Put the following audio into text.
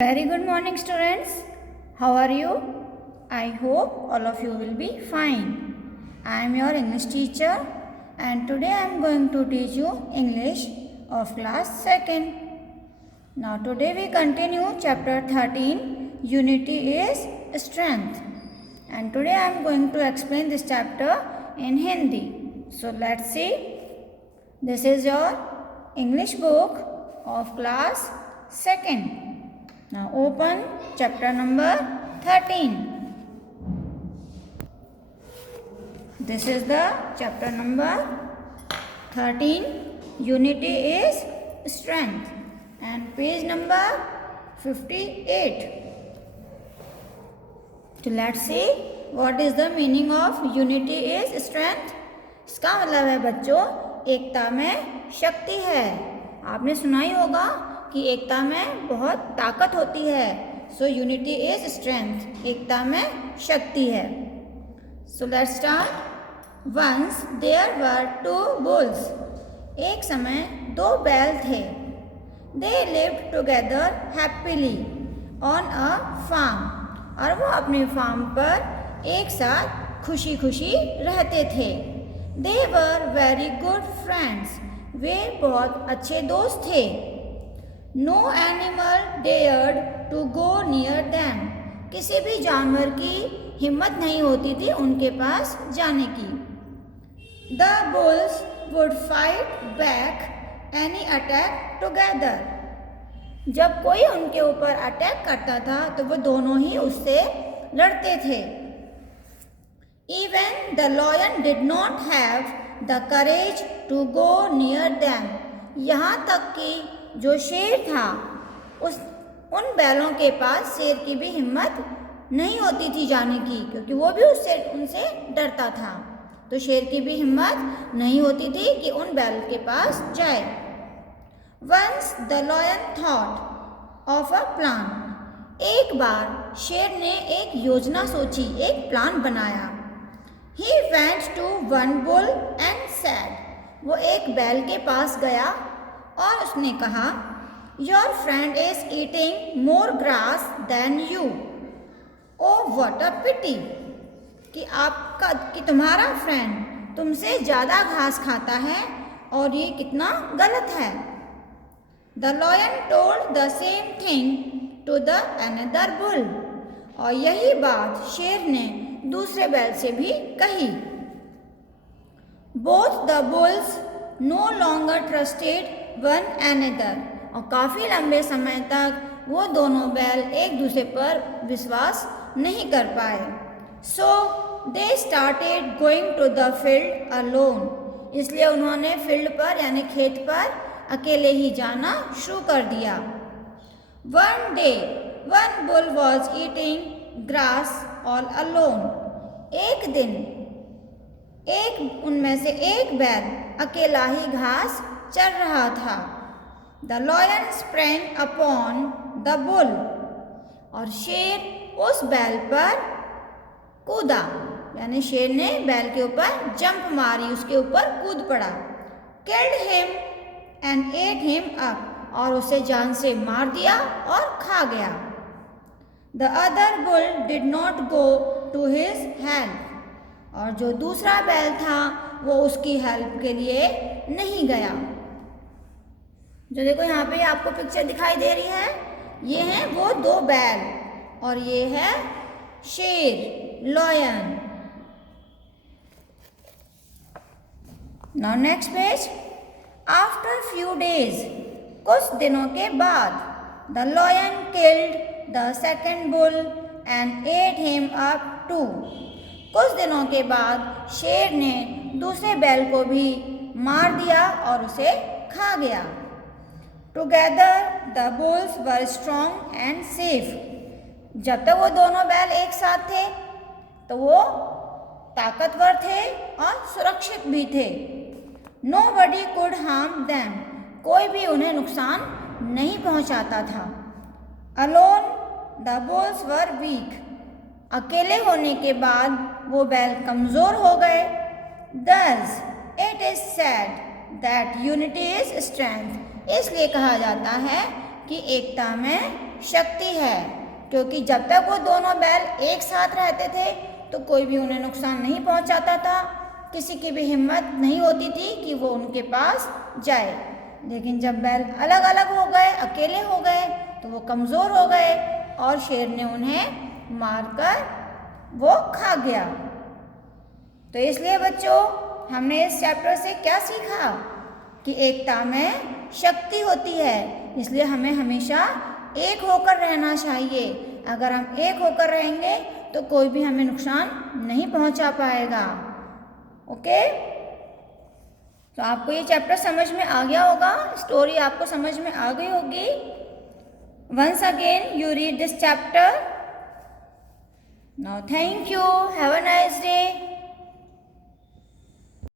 Very good morning, students. How are you? I hope all of you will be fine. I am your English teacher and today I am going to teach you English of class 2nd. Now today we continue chapter 13, Unity is Strength. And today I am going to explain this chapter in Hindi. So let's see. This is your English book of class 2nd. Now open chapter number 13. This is the chapter number 13. Unity is Strength and page number 58. So let's see what is the meaning of unity is strength. इसका मतलब है बच्चों एकता में शक्ति है. आपने सुना ही होगा कि एकता में बहुत ताकत होती है. सो यूनिटी इज स्ट्रेंथ, एकता में शक्ति है. So let's start. Once there were two bulls. एक समय दो बैल थे. They lived together happily on a farm. और वो अपने फार्म पर एक साथ खुशी खुशी रहते थे. They were very good friends. वे बहुत अच्छे दोस्त थे. No animal dared to go near them. किसी भी जानवर की हिम्मत नहीं होती थी उनके पास जाने की. The bulls would fight back any attack together. जब कोई उनके ऊपर अटैक करता था तो वो दोनों ही उससे लड़ते थे. Even the lion did not have the courage to go near them. यहाँ तक कि जो शेर था उन बैलों के पास शेर की भी हिम्मत नहीं होती थी जाने की, क्योंकि वो भी उनसे डरता था. तो शेर की भी हिम्मत नहीं होती थी कि उन बैल के पास जाए. Once the lion thought of a plan. एक बार शेर ने एक योजना सोची, एक प्लान बनाया. He went to one bull and said. वो एक बैल के पास गया और उसने कहा, your friend is eating more grass than you. Oh what a pity. कि तुम्हारा फ्रेंड तुमसे ज़्यादा घास खाता है और ये कितना गलत है. The lion told the same thing to the another bull. और यही बात शेर ने दूसरे बैल से भी कही. Both the bulls no longer trusted one another. और काफ़ी लंबे समय तक वो दोनों बैल एक दूसरे पर विश्वास नहीं कर पाए. So they started going to the field alone. इसलिए उन्होंने फील्ड पर यानी खेत पर अकेले ही जाना शुरू कर दिया. One day one bull was eating grass all alone. एक दिन उनमें से एक बैल अकेला ही घास चर रहा था. The lion sprang upon the bull. और शेर उस बैल पर कूदा, यानी शेर ने बैल के ऊपर जंप मारी, उसके ऊपर कूद पड़ा. Killed him and ate him up. और उसे जान से मार दिया और खा गया. The other bull did not go to his help. और जो दूसरा बैल था वो उसकी हेल्प के लिए नहीं गया. जो देखो यहाँ पे आपको पिक्चर दिखाई दे रही है, ये हैं वो दो बैल और ये है शेर, lion. Now next page. After few days. कुछ दिनों के बाद. The lion killed the second bull and ate him up too. कुछ दिनों के बाद शेर ने दूसरे बैल को भी मार दिया और उसे खा गया. Together the bulls were strong and safe. जब तक वो दोनों बैल एक साथ थे तो वो ताकतवर थे और सुरक्षित भी थे. Nobody could harm them. कोई भी उन्हें नुकसान नहीं पहुंचाता था. Alone the bulls were weak. अकेले होने के बाद वो बैल कमज़ोर हो गए. Thus it is sad that unity is strength. इसलिए कहा जाता है कि एकता में शक्ति है, क्योंकि जब तक वो दोनों बैल एक साथ रहते थे तो कोई भी उन्हें नुकसान नहीं पहुंचाता था, किसी की भी हिम्मत नहीं होती थी कि वो उनके पास जाए। लेकिन जब बैल अलग अलग हो गए, अकेले हो गए, तो वो कमज़ोर हो गए और शेर ने उन्हें मारकर वो खा गया। तो इसलिए बच्चों, हमने इस चैप्टर से क्या सीखा कि एकता में शक्ति होती है, इसलिए हमें हमेशा एक होकर रहना चाहिए। अगर हम एक होकर रहेंगे तो कोई भी हमें नुकसान नहीं पहुंचा पाएगा। ओके, तो आपको ये चैप्टर समझ में आ गया होगा, स्टोरी आपको समझ में आ गई होगी। Once again you read this chapter. Now thank you, have a nice day.